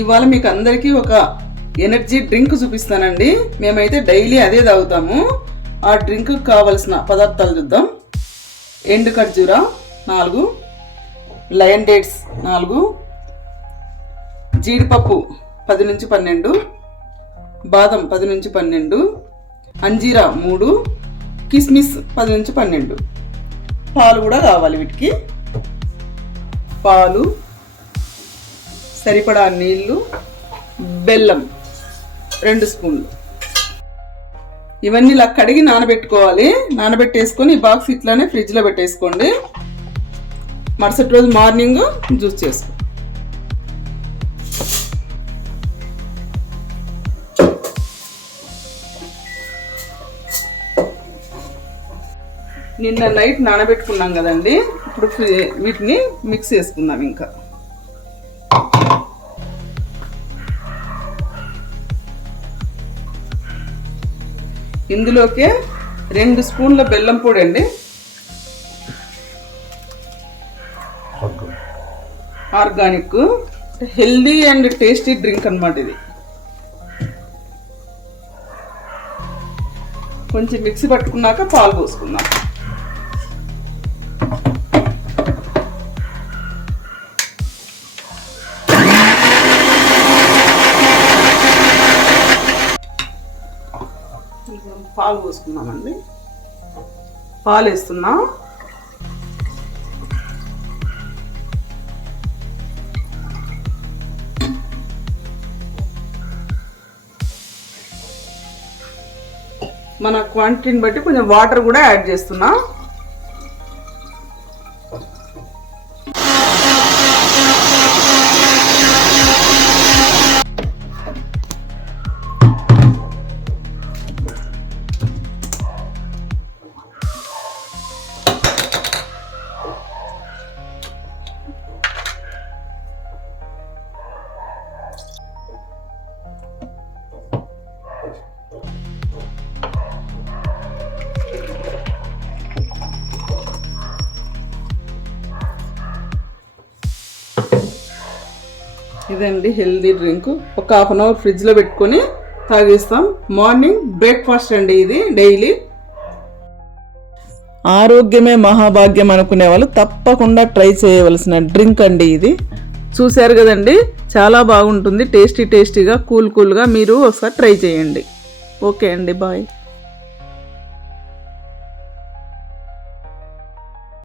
ఇవాళ మీకు అందరికీ ఒక ఎనర్జీ డ్రింక్ చూపిస్తానండి. మేమైతే డైలీ అదే తాగుతాము. ఆ డ్రింక్ కావలసిన పదార్థాలు చూద్దాం. ఎండు ఖర్జూర 4, లయన్ డేట్స్ 4, జీడిపప్పు 10 నుంచి 12, బాదం 10 నుంచి 12, అంజీరా 3, కిస్మిస్ 10 నుంచి 12. పాలు కూడా కావాలి వీటికి. పాలు, సరిపడా నీళ్ళు, బెల్లం 2 స్పూన్లు. ఇవన్నీ ఇలా కడిగి నానబెట్టుకోవాలి. నానబెట్టేసుకొని ఈ బాక్స్ ఇట్లానే ఫ్రిడ్జ్లో పెట్టేసుకోండి. మరుసటి రోజు మార్నింగ్ జ్యూస్ చేసుకో. నిన్న నైట్ నానబెట్టుకున్నాం కదండి. ఇప్పుడు వీటిని మిక్స్ చేసుకుందాం. ఇంకా ఇందులోకే 2 స్పూన్ల బెల్లం పొడి అండి. Organic healthy and tasty drink అన్నమాట ఇది. కొంచెం మిక్సీ పట్టుకున్నాక పాలు పోసుకుందాం. పాలు పోసుకున్నామండి. పాలు వేస్తున్నాం. మన క్వాంటిటీని బట్టి కొంచెం వాటర్ కూడా యాడ్ చేస్తున్నా. ఇదండి హెల్దీ డ్రింక్. ఒక 1/2 అవర్ ఫ్రిడ్జ్లో పెట్టుకొని తాగేస్తాం. మార్నింగ్ బ్రేక్ఫాస్ట్ అండి ఇది డైలీ. ఆరోగ్యమే మహాభాగ్యం అనుకునే వాళ్ళు తప్పకుండా ట్రై చేయవలసిన డ్రింక్ అండి ఇది. చూశారు కదండి, చాలా బాగుంటుంది. టేస్టీగా కూల్గా మీరు ఒకసారి ట్రై చేయండి. ఓకే అండి, బాయ్.